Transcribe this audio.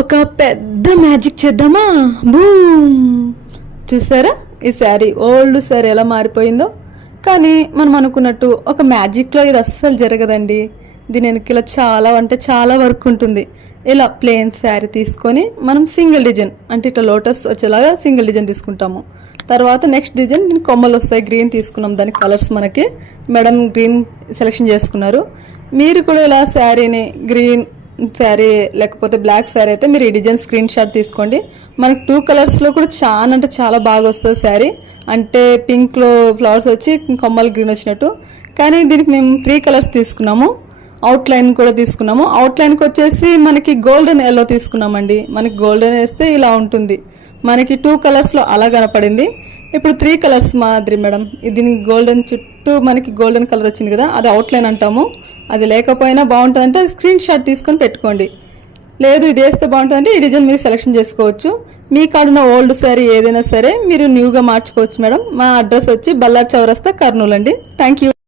ఒక పెద్ద మ్యాజిక్ చేద్దామా? బూమ్! చూసారా ఈ శారీ, ఓల్డ్ శారీ ఎలా మారిపోయిందో. కానీ మనం అనుకున్నట్టు ఒక మ్యాజిక్లో ఇది అస్సలు జరగదండి. దీని వెనకాల చాలా అంటే చాలా వర్క్ ఉంటుంది. ఇలా ప్లెయిన్ శారీ తీసుకొని మనం సింగిల్ డిజైన్ అంటే ఇట్లా లోటస్ వచ్చేలాగా సింగిల్ డిజైన్ తీసుకుంటాము. తర్వాత నెక్స్ట్ డిజైన్ దీని కొమ్మలు వస్తాయి, గ్రీన్ తీసుకున్నాం. దాని కలర్స్ మనకి మేడం గ్రీన్ సెలెక్షన్ చేసుకున్నారు. మీరు కూడా ఇలా శారీని గ్రీన్ శారీ లేకపోతే బ్లాక్ శారీ అయితే మీరు ఈ డిజైన్ స్క్రీన్ షాట్ తీసుకోండి. మనకు 2 కలర్స్లో కూడా చాలా అంటే చాలా బాగా వస్తుంది శారీ. అంటే పింక్లో ఫ్లవర్స్ వచ్చి కొమ్మలు గ్రీన్ వచ్చినట్టు. కానీ దీనికి మేము 3 కలర్స్ తీసుకున్నాము. అవుట్లైన్ కూడా తీసుకున్నాము. అవుట్లైన్కి వచ్చేసి మనకి గోల్డెన్ ఎల్లో తీసుకున్నామండి. మనకి గోల్డెన్ వేస్తే ఇలా ఉంటుంది. మనకి 2 కలర్స్లో అలా కనపడింది. ఇప్పుడు 3 కలర్స్ మాదిరి మేడం. దీనికి గోల్డెన్ చుట్టూ మనకి గోల్డెన్ కలర్ వచ్చింది కదా, అది అవుట్లైన్ అంటాము. అది లేకపోయినా బాగుంటుందంటే స్క్రీన్ షాట్ తీసుకొని పెట్టుకోండి. లేదు ఇది వేస్తే బాగుంటుందంటే ఈ డిజైన్ మీరు సెలెక్షన్ చేసుకోవచ్చు. మీ కాడున్న ఓల్డ్ శారీ ఏదైనా సరే మీరు న్యూగా మార్చుకోవచ్చు మేడం. మా అడ్రస్ వచ్చి బల్లార్ చౌరస్తా, కర్నూలు అండి. Thank you.